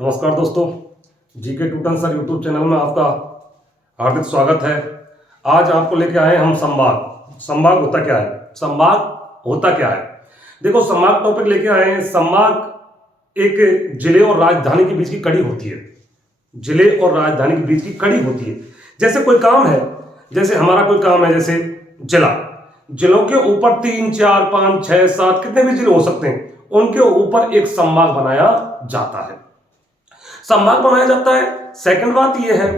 नमस्कार दोस्तों, GK ट्यूटन sir YouTube channel में आपका हार्दिक स्वागत है। आज आपको लेके आए हम संवाद। संवाद होता क्या है? संवाद होता क्या है? देखो, संवाद टॉपिक लेके आए हैं। संवाद एक जिले और राजधानी के बीच की कड़ी होती है। जिले और राजधानी के बीच की कड़ी होती है। जैसे कोई काम है, जैसे हमारा कोई काम है, जैसे जिला, जिलों के ऊपर 3, 4, 5, 6, 7 कितने भी जिले हो सकते हैं, उनके ऊपर एक संवाद बनाया जाता है। संभाग बनाया जाता है। सेकंड बात यह है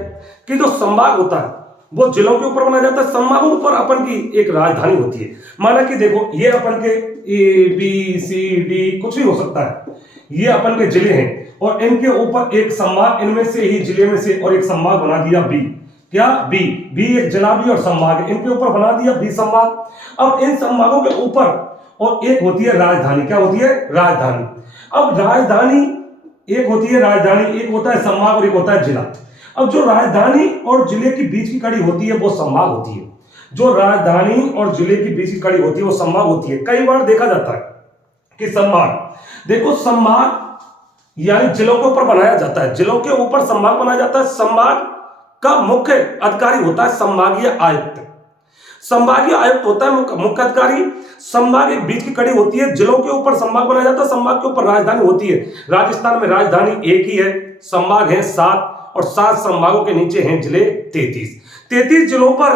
कि जो संभाग होता है वो जिलों के ऊपर बनाया जाता है। संभागों के ऊपर अपन की एक राजधानी होती है। माना कि देखो, ये अपन के ABCD कुछ भी हो सकता है, ये अपन के जिले हैं और इनके ऊपर एक संभाग, इनमें से ही जिले में से और एक संभाग बना दिया B। क्या? B एक जिला भी और संभाग है, इनके ऊपर बना दिया B संभाग। अब इन संभागों के ऊपर और एक होती है राजधानी। क्या होती है? राजधानी। अब राजधानी एक होती है राजधानी, एक होता है संभाग और एक होता है जिला। अब जो राजधानी और जिले के बीच की कड़ी होती है वो संभाग होती है। जो राजधानी और जिले के बीच की कड़ी होती है वो संभाग होती है। कई बार देखा जाता है कि संभाग, देखो, संभाग यानी जिलों के ऊपर बनाया जाता है, जिलों के ऊपर संभाग बनाया जाता है। संभाग का मुख्य अधिकारी होता है संभागीय आयुक्त। संभागीय आयुक्त होता है मुख्य अधिकारी। संभाग एक बीच की कड़ी होती है, जिलों के ऊपर संभाग बनाया जाता है, संभाग के ऊपर राजधानी होती है। राजस्थान में राजधानी एक ही है, संभाग है 7 और 7 संभागों के नीचे हैं जिले 33 जिलों पर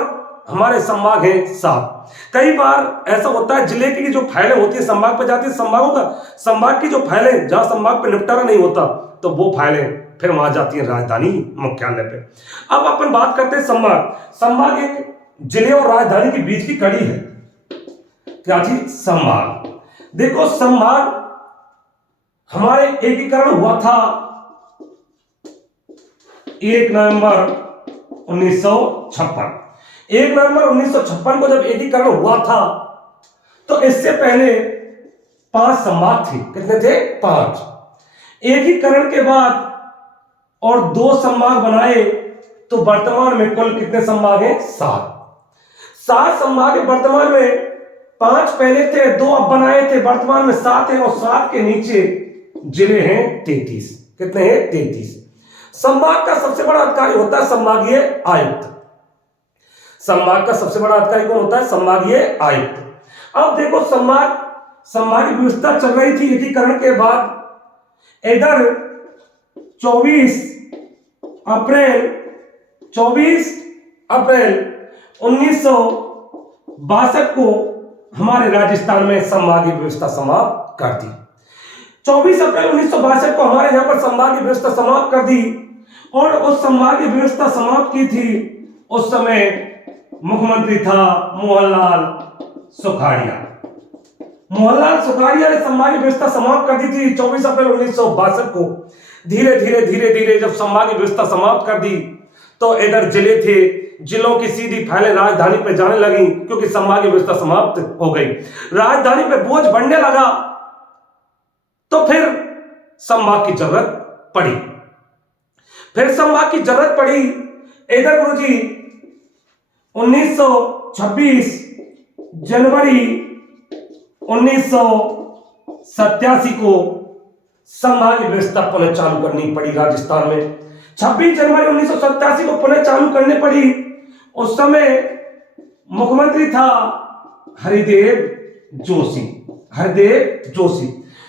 हमारे संभाग हैं 7। कई बार ऐसा होता है जिले की जो फाइलें होती है संभाग पर जाती है, संभाग की जो फाइलें जहां संभाग पर निपटारा नहीं होता तो वो फाइलें फिर वहां जाती है राजधानी मुख्यालय पे। अब अपन बात करते हैं संभाग एक जिले और राजधानी के बीच की कड़ी है। क्या चीज? संभाग। देखो, संभाग हमारे एकीकरण हुआ था 1 नवंबर 1956। 1 नवंबर 1956 को जब एकीकरण हुआ था तो इससे पहले 5 संभाग थे। कितने थे? 5। एकीकरण के बाद और 2 संभाग बनाए तो वर्तमान में कुल कितने संभाग हैं? 7 संभाग है वर्तमान में। 5 पहले थे, 2 अब बनाए थे, वर्तमान में 7 है और 7 के नीचे जिले हैं 33। कितने हैं? 33। संभाग का सबसे बड़ा अधिकारी होता है संभागीय आयुक्त। संभाग का सबसे बड़ा अधिकारी कौन होता है? संभागीय आयुक्त। अब देखो, संभागीय व्यवस्था चल रही थी एकीकरण के बाद। इधर 24 अप्रैल 1962 को हमारे राजस्थान में संभागीय व्यवस्था समाप्त कर दी। 24 अप्रैल 1962 को हमारे यहां पर संभागीय व्यवस्था समाप्त कर दी। और उस संभागीय व्यवस्था समाप्त की थी, उस समय मुख्यमंत्री था मोहनलाल सुखाड़िया। मोहनलाल सुखाड़िया ने संभागीय व्यवस्था समाप्त कर दी थी 24 अप्रैल 1962 को। धीरे धीरे जब संभागीय व्यवस्था समाप्त कर दी तो इधर जिले थे, जिलों की सीधी फाइलें राजधानी पे जाने लगी क्योंकि संभागीय व्यवस्था समाप्त हो गई। राजधानी पे बोझ बढ़ने लगा तो फिर संभाग की जरूरत पड़ी। इधर गुरुजी 1926 जनवरी 1987 को संभागीय व्यवस्था पुनः चालू करनी पड़ी राजस्थान में। 26 जनवरी 1987 को पुनः चालू करनी पड़ी। उस समय मुख्यमंत्री था हरिदेव जोशी।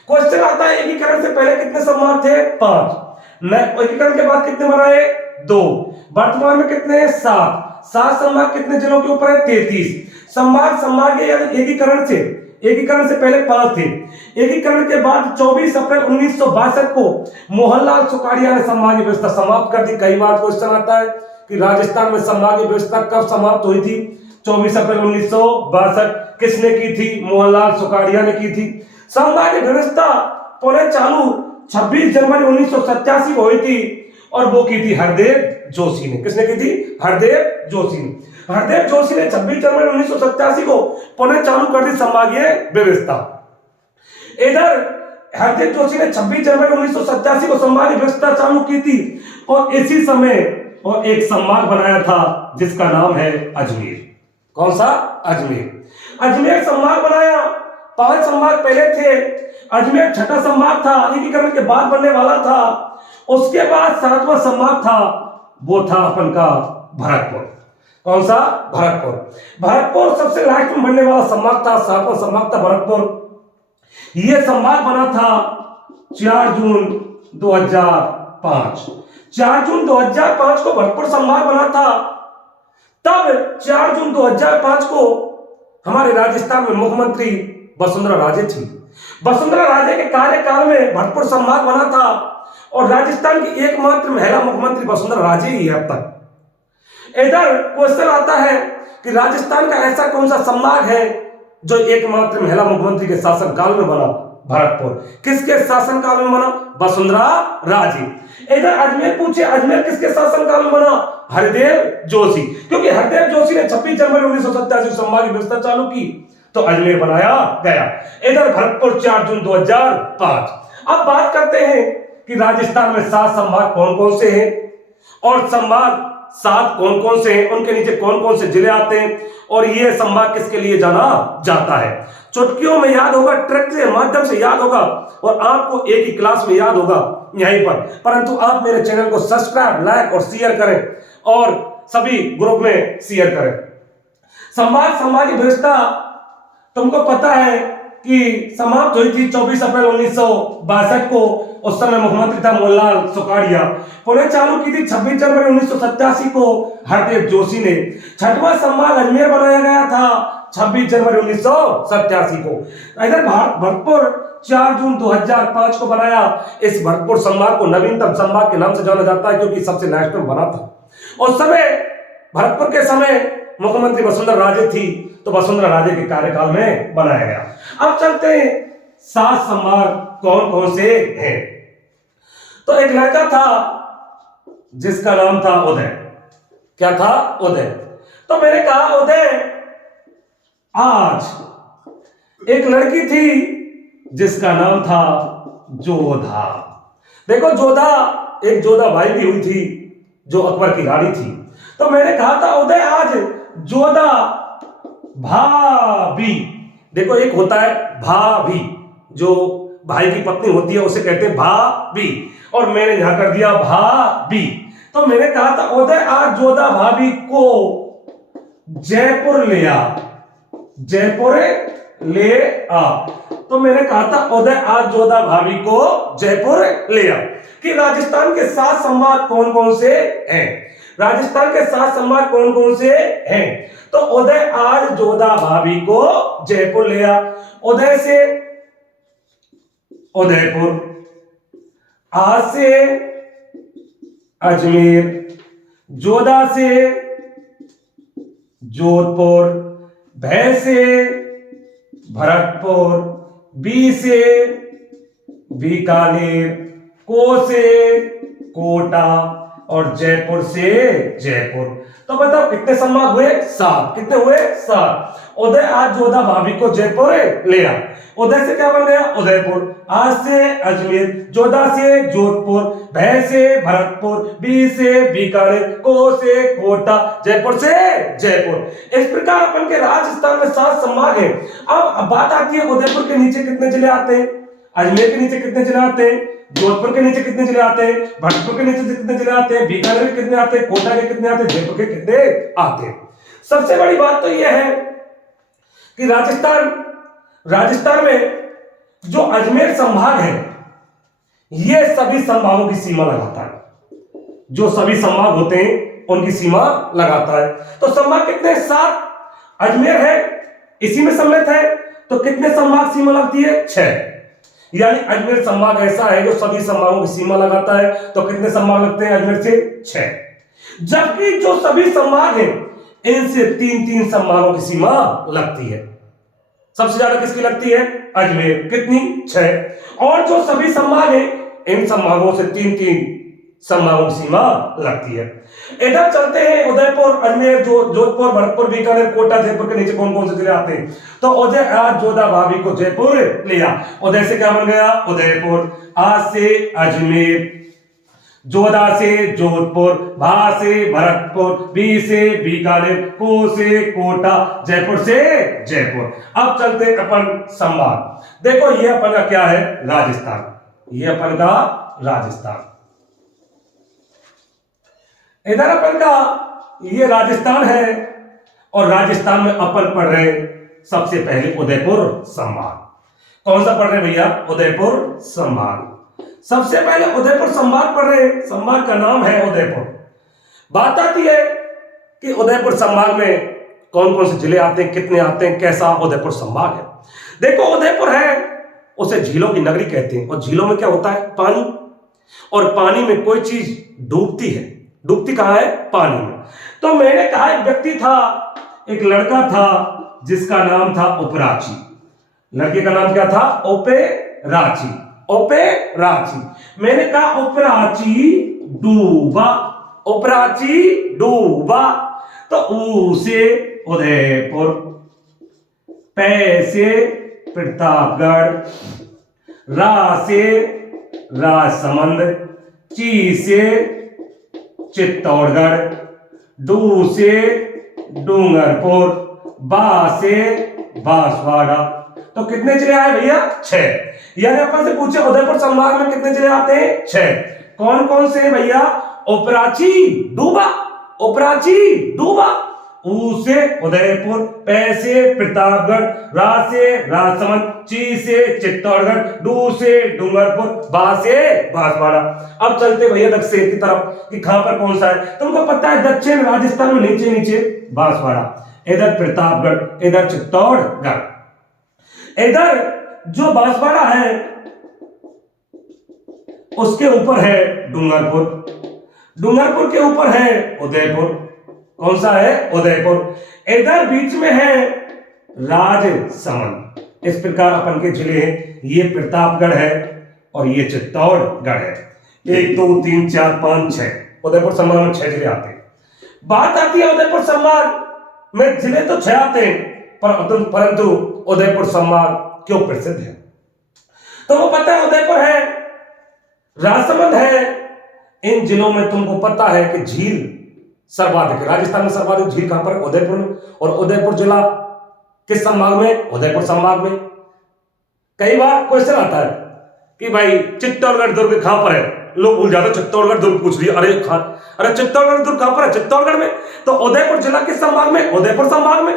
क्वेश्चन आता है, एकीकरण से पहले कितने संभाग थे? 5। एकीकरण के बाद कितने बनाए? 2। वर्तमान में कितने हैं? 7 संभाग कितने जिलों के ऊपर है? 33 संभाग यानी एकीकरण से पहले 5 थे। एकीकरण के बाद 24 अप्रैल 1962 को मोहनलाल सुखाड़िया ने संभागीय व्यवस्था समाप्त कर दी। कई बार क्वेश्चन आता है कि राजस्थान में संभागीय व्यवस्था कब समाप्त हुई थी? 24 अप्रैल 1962। किसने की थी? मोहनलाल सुखाड़िया ने की थी। संभागीय व्यवस्था पुनः चालू 26 जनवरी 1987 को हुई थी और वो की थी हरदेव जोशी ने। किसने की थी? हरदेव जोशी ने 26 जनवरी 1987 को पुनः चालू कर दी संभागीय व्यवस्था। इधर हरदेव जोशी ने 26 जनवरी 1987 को संभागीय व्यवस्था चालू की थी और इसी समय और एक संभाग बनाया था जिसका नाम है अजमेर। कौन सा? अजमेर संभाग बनाया। 5 संभाग पहले थे अजमेर छठा संभाग था, एकीकरण के बाद बनने वाला था। उसके बाद सातवां संभाग था, वो था अपन का भरतपुर। कौन सा? भरतपुर। भरतपुर सबसे लास्ट में बनने वाला संभाग था, सातवां संभाग था भरतपुर। यह संभाग बना था 4 जून 2005। 4 जून 2005 को भरतपुर संभाग बना था। तब 4 जून 2005 को हमारे राजस्थान में मुख्यमंत्री वसुंधरा राजे थी। वसुंधरा राजे के कार्यकाल में भरतपुर संभाग बना था और राजस्थान की एकमात्र महिला मुख्यमंत्री वसुंधरा राजे ही है अब तक। इधर क्वेश्चन आता है कि राजस्थान का ऐसा कौन सा संभाग है जो एकमात्र महिला मुख्यमंत्री के शासनकाल में बना? भरतपुर। किसके शासनकाल में बना? वसुंधरा राजे। इधर अजमेर पूछे, अजमेर किसके शासनकाल में बना? हरदेव जोशी। क्योंकि हरदेव जोशी ने 26 जनवरी 1987 संभाग की व्यवस्था चालू की तो अजमेर बनाया गया। इधर भरतपुर 4 जून 2005। अब बात करते हैं कि राजस्थान में 7 संभाग कौन कौन से हैं और संभाग 7 कौन कौन से हैं, उनके नीचे कौन कौन से जिले आते हैं और यह संभाग किसके लिए जाना जाता है। चुटकियों में याद होगा, ट्रिक के माध्यम से याद होगा और आपको एक ही क्लास में याद होगा यहीं पर। परंतु आप मेरे चैनल को सब्सक्राइब, लाइक और शेयर करें और सभी ग्रुप में शेयर करें। संभाग की व्यवस्था तुमको पता है कि समाप्त हुई थी 24 अप्रैल 1962 को। उस समय मुख्यमंत्री था मोहनलाल सुखाड़िया। पुनः चालू की थी 26 जनवरी 1987 को हरदेव जोशी ने। छठवां संभाग अजमेर बनाया गया था 26 जनवरी 1987 को। इधर भरतपुर 4 जून 2005 को बनाया। इस भरतपुर संभाग को नवीनतम संभाग के नाम से जाना जाता है क्योंकि सबसे लास्ट में बना था। उस समय भरतपुर के समय मुख्यमंत्री वसुंधरा राजे थी तो वसुंधरा राजे के कार्यकाल में बनाया गया। अब चलते हैं 7 संभाग कौन कौन से हैं। तो एक लड़का था जिसका नाम था उदय। क्या था? उदय। तो मैंने कहा उदय, आज एक लड़की थी जिसका नाम था जोधा। देखो जोधा, एक जोधा बाई भी हुई थी जो अकबर की रानी थी। तो मैंने कहा था उदय, आज जोधा भाभी। देखो एक होता है भाभी, जो भाई की पत्नी होती है उसे कहते हैं भाभी, और मैंने यहां कर दिया भाभी। तो मैंने कहा था उदय, आज जोधा भाभी को जयपुर ले आ। जयपुर ले आ। तो मैंने कहा था उदय, आज जोधा भाभी को जयपुर ले आ। कि राजस्थान के 7 संभाग कौन कौन से हैं? राजस्थान के 7 संभाग कौन कौन से हैं? तो उदय, आज जोधा भाभी को जयपुर ले आ। उदय से उदयपुर, आ से अजमेर, जोधा से जोधपुर, भै से भरतपुर, बी से बीकानेर, को से कोटा और जयपुर से जयपुर। तो बताओ कितने संभाग हुए? 7। कितने हुए? 7। उदय, आज जोधा भाभी को जयपुर ले आ। उदय से क्या बन गया? उदयपुर, आज से अजमेर, जोधा से जोधपुर, भै से भरतपुर, बी से बीकानेर, को से कोटा, जयपुर से जयपुर। इस प्रकार अपन के राजस्थान में 7 संभाग है। अब बात आती है उदयपुर के नीचे कितने जिले आते हैं, अजमेर के नीचे कितने जिले आते हैं, जोधपुर के नीचे कितने जिले आते हैं, भरतपुर के नीचे कितने जिले आते हैं, बीकानेर के कितने आते हैं, कोटा के कितने आते हैं, जयपुर के कितने आते हैं। सबसे बड़ी बात तो यह है कि राजस्थान में जो अजमेर संभाग है यह सभी संभागों की सीमा लगाता है। जो सभी संभाग होते हैं उनकी सीमा लगाता है। तो संभाग कितने? 7। अजमेर है, इसी में सम्मिलित है, तो कितने संभाग सीमा लगती है? 6। यानी अजमेर संभाग ऐसा है जो सभी संभागों की सीमा लगाता है। तो कितने संभाग लगते हैं अजमेर से? 6। जबकि जो सभी संभाग हैं इनसे 3-3 संभागों की सीमा लगती है। सबसे ज्यादा किसकी लगती है? अजमेर। कितनी? 6। और जो सभी संभाग हैं इन संभागों से 3-3 संभागों की सीमा लगती है। इधर चलते हैं उदयपुर, अजमेर, जोधपुर, भरतपुर, बीकानेर, कोटा, जयपुर के नीचे कौन कौन से जिले आते हैं। तो उदय, आज जोधा भाभी को जयपुर ले आ। उदय से क्या बन गया? उदयपुर, आज से अजमेर, जोधा से जोधपुर, भा से भरतपुर, बी से बीकानेर, को से कोटा, जयपुर से जयपुर। अब चलते अपन संभाग। देखो ये अपन का क्या है, राजस्थान, ये अपन का राजस्थान। इधर अपन का ये राजस्थान है और राजस्थान में अपन पढ़ रहे सबसे पहले उदयपुर संभाग। कौन सा पढ़ रहे भैया, उदयपुर संभाग। सबसे पहले उदयपुर संभाग पढ़ रहे, संभाग का नाम है उदयपुर। बात आती है कि उदयपुर संभाग में कौन कौन से जिले आते हैं, कितने आते हैं, कैसा उदयपुर संभाग है। देखो उदयपुर है, उसे झीलों की नगरी कहते हैं और झीलों में क्या होता है, पानी, और पानी में कोई चीज डूबती है, डूबती कहां है, पानी में। तो मैंने कहा एक व्यक्ति था, एक लड़का था जिसका नाम था उपराची। लड़के का नाम क्या था, ओपेराची, ओपेराची। मैंने कहा उपराची डूबा, उपराची डूबा। तो ऊ से उदयपुर, पै से प्रतापगढ़, रा से राजसमंद, ची से चित्तौड़गढ़, डू से डूंगरपुर, बा से बांसवाड़ा। तो कितने जिले आए भैया, 6। यानी अपन से पूछे उदयपुर संभाग में कितने जिले आते हैं, 6। कौन कौन से भैया, उपराची डूबा, उपराची डूबा, ऊ से उदयपुर, पै से प्रतापगढ़, रा से राजसमंद, ची से चित्तौड़गढ़, डू से डूंगरपुर, बा से बांसवाड़ा। अब चलते भैया दक्षिण की तरफ कि कहां पर कौन सा है। तुमको पता है दक्षिण राजस्थान में नीचे नीचे बांसवाड़ा, इधर प्रतापगढ़, इधर चित्तौड़गढ़। इधर जो बांसवाड़ा है उसके ऊपर है डूंगरपुर, डूंगरपुर के ऊपर है उदयपुर। कौन सा है, उदयपुर। इधर बीच में है राजसमंद। इस प्रकार अपन के जिले हैं, ये प्रतापगढ़ है और ये चित्तौड़गढ़ है। 1 2 3 4 5 6 उदयपुर संभाग में 6 जिले आते हैं। बात आती है उदयपुर संभाग में जिले तो 6 आते हैं, परंतु उदयपुर संभाग क्यों प्रसिद्ध है। तो वो पता है उदयपुर है, राजसमंद है। इन जिलों में तुमको पता है कि झील सर्वाधिक है। राजस्थान में सर्वाधिक झील कहां पर है, उदयपुर में। और उदयपुर जिला किस संभाग में, उदयपुर संभाग में। कई बार क्वेश्चन आता है कि भाई चित्तौड़गढ़ दुर्ग कहां पर है, लोग भूल जाते, चित्तौड़गढ़ दुर्ग पूछ लिया, अरे चित्तौड़गढ़ दुर्ग कहां पर है, चित्तौड़गढ़ में। तो उदयपुर जिला किस संभाग में, उदयपुर संभाग में।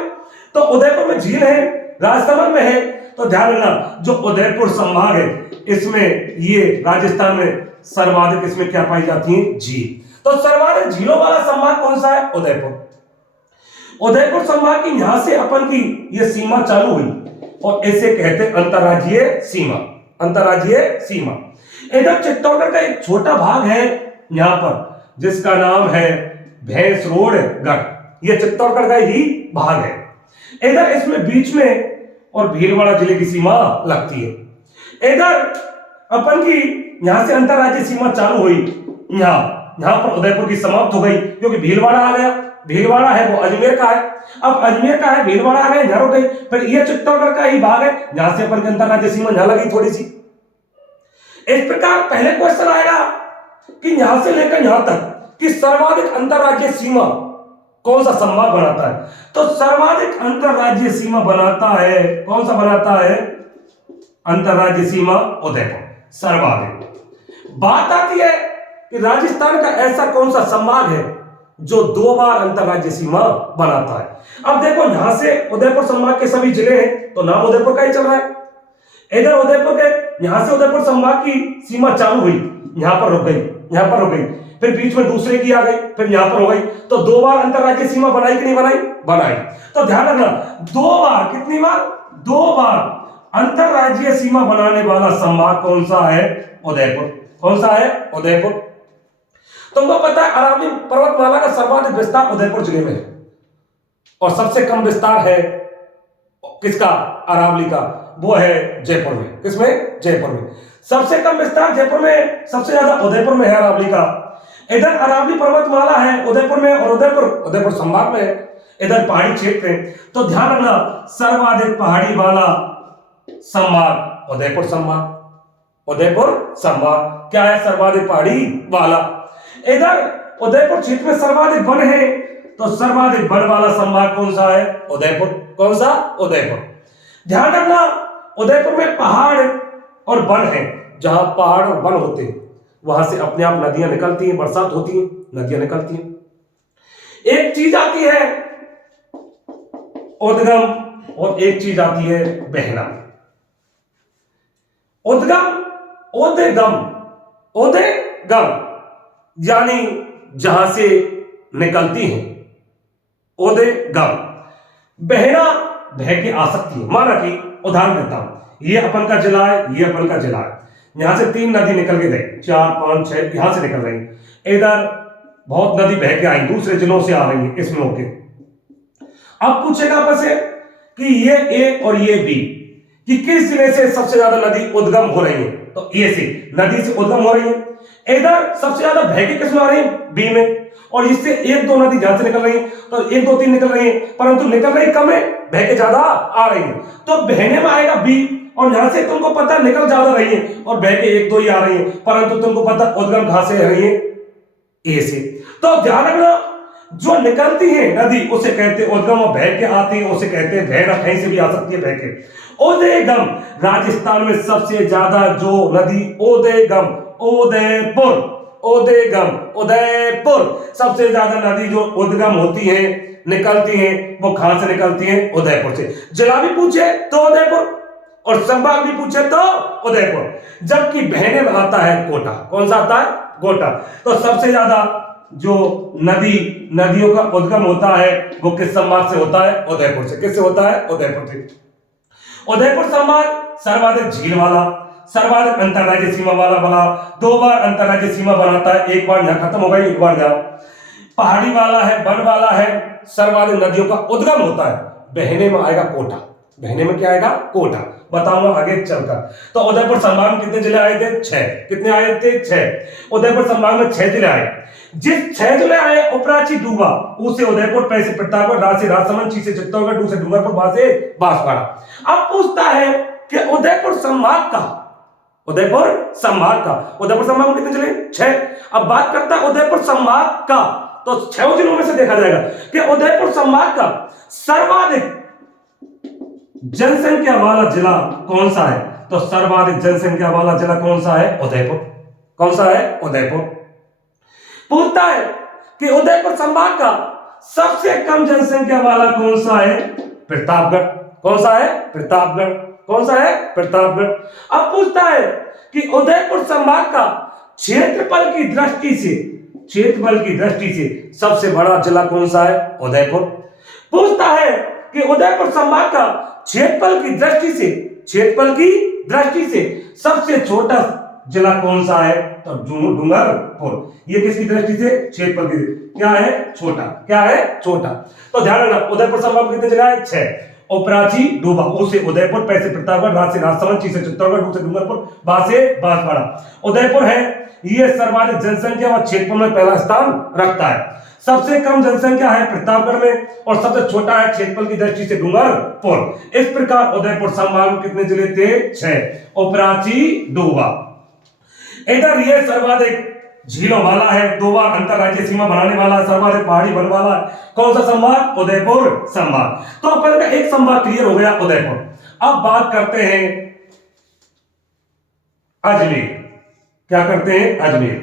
तो उदयपुर में झील है, राजसमंद में है। तो ध्यान रखना जो उदयपुर संभाग है इसमें ये राजस्थान में सर्वाधिक इसमें क्या पाई जाती है, झील। तो सर्वाधिक झीलों वाला संभाग कौन सा है, उदयपुर। उदयपुर संभाग की यहां से अपन की ये सीमा चालू हुई और इसे कहते हैं अंतरराज्यीय सीमा, अंतरराज्यीय सीमा। इधर चित्तौड़गढ़ का एक छोटा भाग है यहां पर जिसका नाम है भैंसरोडगढ़, ये चित्तौड़गढ़ का ही भाग है। इधर इसमें बीच में और भीलवाड़ा जिले की सीमा लगती है। इधर अपन की यहां से अंतरराज्यीय सीमा चालू हुई, यहां पर उदयपुर की समाप्त हो गई क्योंकि भीलवाड़ा आ गया। भीलवाड़ा है वो अजमेर का है, अब अजमेर का है, भीलवाड़ा आ गया, यहां हो गई। फिर ये चित्तौड़गढ़ का ही भाग है, यहां से अपन की अंतरराज्यीय सीमा यहां लगी थोड़ी सी। इस प्रकार पहले क्वेश्चन आएगा कि यहां से लेकर यहां तक कि सर्वाधिक अंतरराज्यीय सीमा कौन सा संभाग बनाता है। तो सर्वाधिक अंतरराज्यीय सीमा बनाता है, कौन सा बनाता है, अंतरराज्यीय सीमा उदयपुर सर्वाधिक। बात आती है कि राजस्थान का ऐसा कौन सा संभाग है जो 2 बार अंतरराज्यीय सीमा बनाता है। अब देखो यहां से उदयपुर संभाग के सभी जिले हैं तो नाम उदयपुर का ही चल रहा है। इधर उदयपुर के यहां से उदयपुर संभाग की सीमा चालू हुई, यहां पर रुक गई, यहां पर रुक गई, फिर बीच में दूसरे की आ गई, फिर यहां पर हो गई। तो 2 बार अंतरराज्यीय सीमा बनाई कि नहीं बनाई, बनाई। तो ध्यान रखना 2 बार, कितनी बार, 2 बार अंतरराज्यीय सीमा बनाने वाला संभाग कौन सा है, उदयपुर। कौन सा है, उदयपुर। तुमको पता है अरावली पर्वतमाला का सर्वाधिक विस्तार उदयपुर जिले में है और सबसे कम विस्तार है किसका, अरावली का, वो है जयपुर में। किसमें, जयपुर में। सबसे कम विस्तार जयपुर में, सबसे ज्यादा उदयपुर में है अरावली का। इधर अरावली पर्वतमाला है उदयपुर में और उदयपुर संभाग में है। इधर पहाड़ी क्षेत्र है। तो ध्यान रखना सर्वाधिक पहाड़ी वाला संभाग उदयपुर संभाग। उदयपुर संभाग क्या है? सर्वाधिक पहाड़ी वाला। इधर उदयपुर क्षेत्र में सर्वाधिक वन है, तो सर्वाधिक वन वाला संभाग कौन सा है? उदयपुर। कौन सा? उदयपुर। ध्यान रखना, उदयपुर में पहाड़ और वन है। जहां पहाड़ और वन होते हैं वहां से अपने आप नदियां निकलती हैं, बरसात होती है, नदियां निकलती हैं। एक चीज आती है उद्गम और एक चीज आती है बहना। उद्गम, उद्गम, उद्गम यानी जहां से निकलती है, उद्गम। बहना, बह के आ सकती है। माना कि उदाहरण देता हूं, ये अपन का जिला है, ये अपन का जिला है, यहां से 3 नदी निकल के गई, 4 5 6 यहां से निकल रही, इधर बहुत नदी बह के आई, दूसरे जिलों से आ रही है इसमें होके। अब पूछेगा आपस से कि ये ए और ये बी, कि किस जिले से सबसे ज्यादा नदी उद्गम हो रही है? तो ए से नदी से उद्गम हो रही है। इधर सबसे ज्यादा बह के किस में आ रही है? बी में। और इससे 1 2 नदी जहां से निकल रही है, तो 1 2 3 निकल रही है, परंतु निकल रही कम है, बह के ज्यादा आ रही है, तो बहने में आएगा बी। और यहां से तुमको पता निकल ज्यादा रही है और बह के 1 2 ही आ रही है, परंतु तुमको पता उद्गम कहां से रही है? ए से। तो ध्यान रखना, जो निकलती है नदी उसे कहते हैं उद्गम, और बह के आती है उसे कहते हैं बहना। कहीं से भी आ सकती है बह के। उदयगम, राजस्थान में सबसे ज्यादा जो नदी उदयगम, उदयपुर, उदयगम, उदयपुर, सबसे ज्यादा नदी जो उद्गम होती है, निकलती है, वो कहां से निकलती है? उदयपुर से। जिला भी पूछे तो उदयपुर, और संभाग भी पूछे तो उदयपुर। जबकि बहने में आता है कोटा। कौन सा आता है? कोटा। तो सबसे ज्यादा जो नदियों का उद्गम होता है वो किस संभाग से होता है? उदयपुर से। किससे होता है? उदयपुर से। उदयपुर संभाग सर्वाधिक झील वाला, सर्वाधिक अंतरराज्यीय सीमा वाला बना, 2 बार अंतरराज्यीय सीमा बनाता है, एक बार यहां खत्म हो गई, एक बार यहां। पहाड़ी वाला है, वन वाला है, सर्वाधिक नदियों का उद्गम होता है। बहने में आएगा कोटा। बहने में क्या आएगा? कोटा। बताऊंगा आगे चलकर। तो उदयपुर संभाग में कितने जिले आए थे? 6। कितने आए थे? 6। उदयपुर संभाग में 6 जिले आए। जिस 6 जिले आए, उपराची, डूबा, ऊ से उदयपुर, पै से प्रतापगढ़, रा से राजसमंद, ची से चित्तौड़गढ़, डू से डूंगरपुर, बा से बांसवाड़ा। अब पूछता है कि उदयपुर संभाग का, उदयपुर संभाग का, उदयपुर संभाग में कितने जिले? 6। अब बात करता है उदयपुर संभाग का, तो 6 जिलों में से देखा जाएगा कि उदयपुर संभाग का सर्वाधिक जनसंख्या वाला जिला कौन सा है? तो सर्वाधिक जनसंख्या वाला जिला कौन सा है? उदयपुर। कौन सा है? उदयपुर। पूछता है कि उदयपुर संभाग का सबसे कम जनसंख्या वाला कौन सा है? प्रतापगढ़। कौन सा है? प्रतापगढ़। कौन सा है? प्रतापगढ़। अब पूछता है कि उदयपुर संभाग का क्षेत्रफल की दृष्टि से, क्षेत्रफल की दृष्टि से सबसे बड़ा जिला कौन सा है? उदयपुर। पूछता है कि उदयपुर संभाग का क्षेत्रफल की दृष्टि से, क्षेत्रफल की दृष्टि से सबसे छोटा जिला कौन सा है? तो डूंगरपुर। ये किसकी दृष्टि से? क्षेत्रफल की। क्या है? छोटा। क्या है? छोटा। तो ध्यान रखना, उदयपुर संभाग में कितने जिला है? 6। उपराची, डूबा, ऊ से उदयपुर, पै से प्रतापगढ़, रा से राजसमंद, ची से चित्तौड़गढ़, डू से डूंगरपुर, बा से बांसवाड़ा। उदयपुर है, ये सर्वाधिक जनसंख्या और क्षेत्रफल में पहला स्थान रखता है। सबसे कम जनसंख्या है प्रतापगढ़ में, और सबसे छोटा है क्षेत्रफल की दृष्टि से डूंगरपुर। इस प्रकार उदयपुर संभाग में कितने जिले थे? 6। उपराची, डूबा। इधर ये सर्वाधिक झीलों वाला है, 2 बार अंतरराज्यीय सीमा बनाने वाला, सर्वाधिक पहाड़ी वन वाला। कौन सा संभाग? उदयपुर संभाग। तो अपन का एक संभाग क्लियर हो गया, उदयपुर। अब बात करते हैं अजमेर। क्या करते हैं? अजमेर।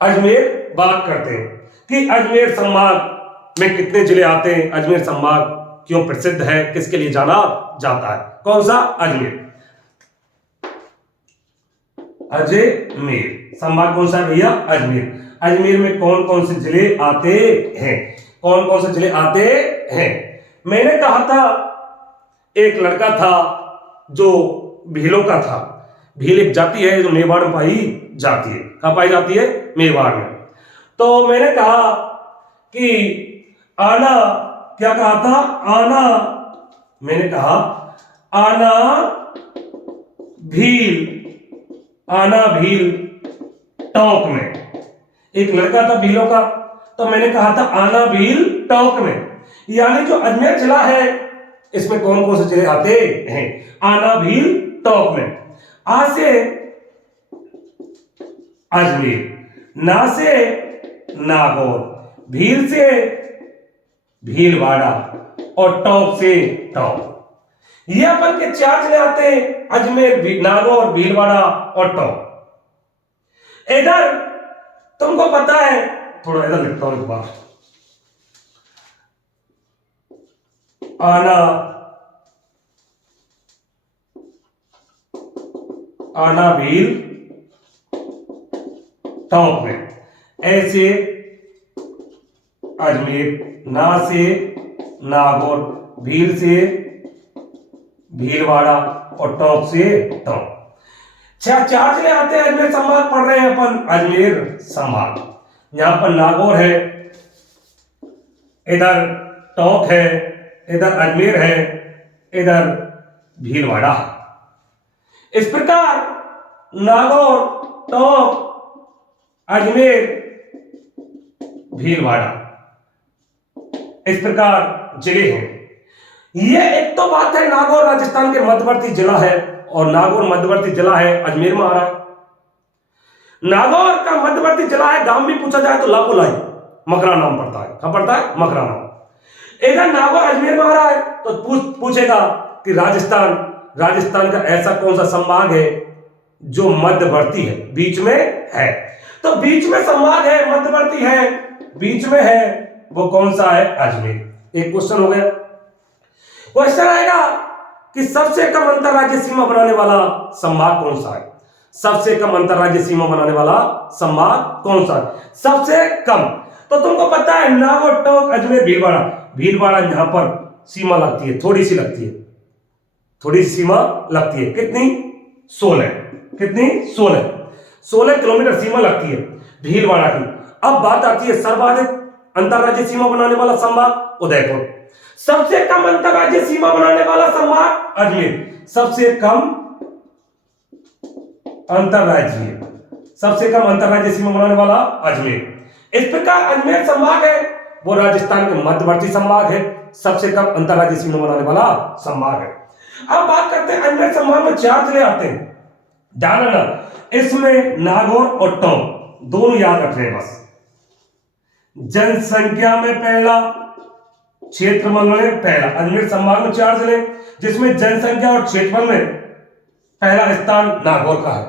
अजमेर बात करते हैं कि अजमेर संभाग में कितने जिले आते हैं, अजमेर संभाग क्यों प्रसिद्ध है, किसके लिए जाना जाता है? कौन सा? अजमेर। अजमेर संभाग कौन सा है भैया? अजमेर। अजमेर में कौन कौन से जिले आते हैं? कौन कौन से जिले आते हैं? मैंने कहा था एक लड़का था जो भीलों का था। भील एक जाति है जो मेवाड़ में पाई जाती है। कहां पाई जाती है? मेवाड़ में। तो मैंने कहा कि आना, क्या कहा था? आना, मैंने कहा आना भील, आना भील टोंक में। एक लड़का था भीलों का, तो मैंने कहा था आना भील टोंक में। यानी जो अजमेर जिला है इसमें कौन कौन से जिले आते हैं? आना भील टोंक में। आज से अजमेर, ना से नागौर, भील से भीलवाड़ा और टोंक से टोंक। ये अपन के चार जिले आते हैं, अजमेर, नागौर, भीलवाड़ा और टोंक। इधर तुमको पता है, थोड़ा इधर लिखता हूं एक बार, आना, आना भील टोंक में, ऐसे अजमेर, ना से नागौर, भील से भीलवाड़ा और टोंक से टोंक। चार जिले आते हैं अजमेर संभाग, पढ़ रहे हैं अपन अजमेर संभाग। यहां पर नागौर है, इधर टोंक है, इधर अजमेर है, इधर भीलवाड़ा है। इस प्रकार नागौर, टोंक, अजमेर, भीलवाड़ा, इस प्रकार जिले हैं। ये एक तो बात है, नागौर राजस्थान के मध्यवर्ती जिला है और नागौर मध्यवर्ती जिला है, अजमेर में आ रहा है। नागौर का मध्यवर्ती जिला है, गांव भी पूछा जाए तो लापुलाई, मकरा नाम पड़ता है। कहां पड़ता है? मकरा नाम। इधर नागौर अजमेर में आ रहा है तो पूछेगा कि राजस्थान का ऐसा कौन सा संभाग है जो मध्यवर्ती है, बीच में है। तो बीच में संभाग है, मध्यवर्ती है, बीच में है, वो कौन सा है? अजमेर। एक क्वेश्चन हो गया। क्वेश्चन आएगा कि सबसे कम अंतरराज्यीय सीमा बनाने वाला संभाग कौन सा है? सबसे कम अंतरराज्यीय सीमा बनाने वाला संभाग कौन सा है? सबसे कम। तो तुमको पता है नागौर, टोंक, अजमेर, भीलवाड़ा। भीलवाड़ा यहां पर सीमा लगती है, थोड़ी सी लगती है, थोड़ी सी सीमा लगती है। कितनी? 16। कितनी? 16 किलोमीटर सीमा लगती है भीलवाड़ा की। अब बात आती है सर्वाधिक अंतरराज्यीय सीमा बनाने वाला संभाग उदयपुर। सबसे कम अंतरराज्यीय सीमा बनाने वाला संभाग अजमेर। सबसे कम अंतरराज्यीय सीमा बनाने वाला अजमेर। इस प्रकार अजमेर संभाग है वो राजस्थान के मध्यवर्ती संभाग है, सबसे कम अंतरराज्यीय सीमा बनाने वाला संभाग है। अब बात करते हैं अजमेर संभाग में 4 जिले आते हैं, ध्यान रखना। इसमें नागौर और टोंक दोनों याद रखने बस। जनसंख्या में पहला, क्षेत्रफल में पहला। अजमेर संभाग में 4 जिले जिसमें जनसंख्या और क्षेत्रफल में पहला स्थान नागौर का है,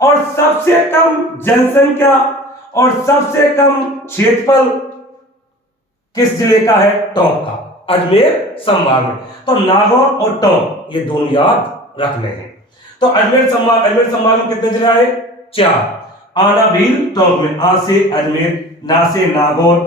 और सबसे कम जनसंख्या और सबसे कम क्षेत्रफल किस जिले का है? टोंक का, अजमेर संभाग में। तो नागौर और टोंक ये दोनों याद रखने हैं। तो अजमेर संभाग में कितने जिले आए? 4। आना, भील, टोंक में। आ से अजमेर, ना से नागौर,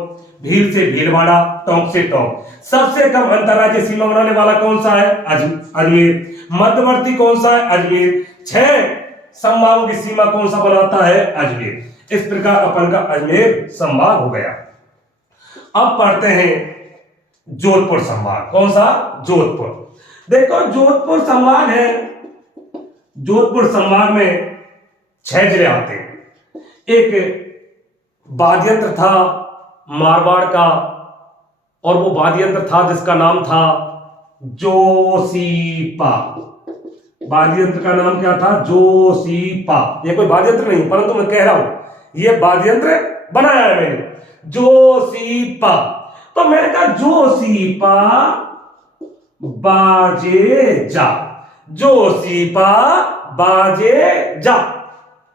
भील से भीलवाड़ा, टोंक से टोंक। सबसे कम अंतरराज्यीय सीमा बनाने वाला कौन सा है? अजमेर। मध्यवर्ती कौन सा है? अजमेर। 6 संभागों की सीमा कौन सा बनाता है? अजमेर। इस प्रकार अपन का अजमेर संभाग हो गया। अब पढ़ते हैं जोधपुर संभाग। कौन सा? जोधपुर। देखो जोधपुर संभाग है, जोधपुर संभाग में 6 जिले आते हैं। एक वाद्ययंत्र था मारवाड़ का, और वो वाद्ययंत्र था जिसका नाम था जोशीपा। वाद्ययंत्र का नाम क्या था? जोशीपा। ये कोई वाद्ययंत्र नहीं, परंतु मैं कह रहा हूं ये वाद्ययंत्र बनाया है मैंने, जोशीपा। तो मैंने कहा जोशीपा बाजे जा, जोशीपा बाजे जा।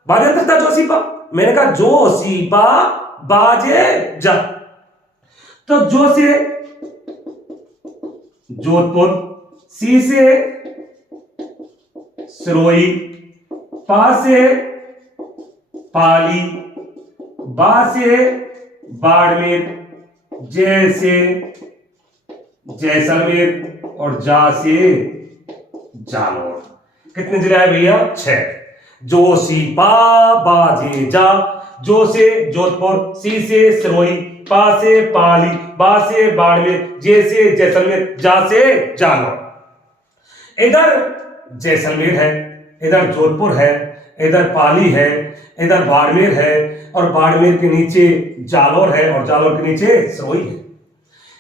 वाद्ययंत्र था जोशीपा, मैंने कहा जोशीपा बाजे जा। तो जो से जोधपुर, सी से सिरोही, पा से पाली, बा से बाड़मेर, जय से जैसलमेर और जा से जालौर। कितने जिले आए भैया? 6। जोशीपा बाजे जा। जो से जोधपुर, सी से सिरोही, पा से पाली, बा से बाड़मेर, जे से जैसलमेर, जा से जालौर। इधर जैसलमेर है, इधर जोधपुर है, इधर पाली है, इधर बाड़मेर है, और बाड़मेर के नीचे जालौर है, और जालौर के नीचे सिरोही है।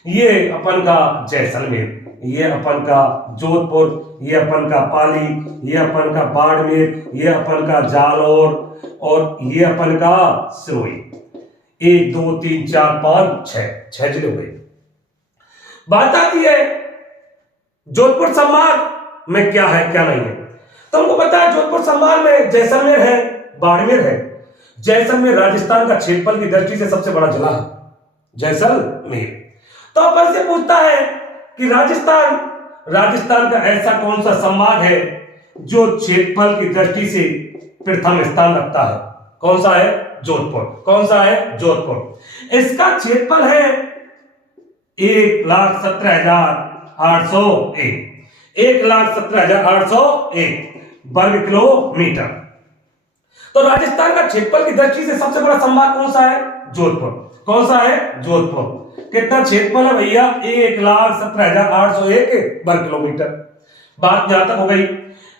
ये अपन का जैसलमेर। ये अपन का जोधपुर, ये अपन का पाली, ये अपन का बाड़मेर, ये अपन का जालौर और ये अपन का सिरोही। 1 2 3 4 5 6 जिले हुए। बात आती है जोधपुर संभाग में क्या है क्या नहीं है। तो हमको पता है जोधपुर संभाग में जैसलमेर है, बाड़मेर है। जैसलमेर राजस्थान का क्षेत्रफल की दृष्टि से सबसे बड़ा जिला है, जैसलमेर। तो अपन से पूछता है कि राजस्थान का ऐसा कौन सा संभाग है जो क्षेत्रफल की दृष्टि से प्रथम स्थान रखता है? कौन सा है? जोधपुर। कौन सा है? जोधपुर। इसका क्षेत्रफल है 1,17,801, 1,17,801 वर्ग किलोमीटर। तो राजस्थान का क्षेत्रफल की दृष्टि से सबसे बड़ा संभाग कौन सा है? जोधपुर। कौन सा है? जोधपुर। कितना क्षेत्रफल है भैया? 1,17,801 वर्ग किलोमीटर। बात यहां तक हो गई।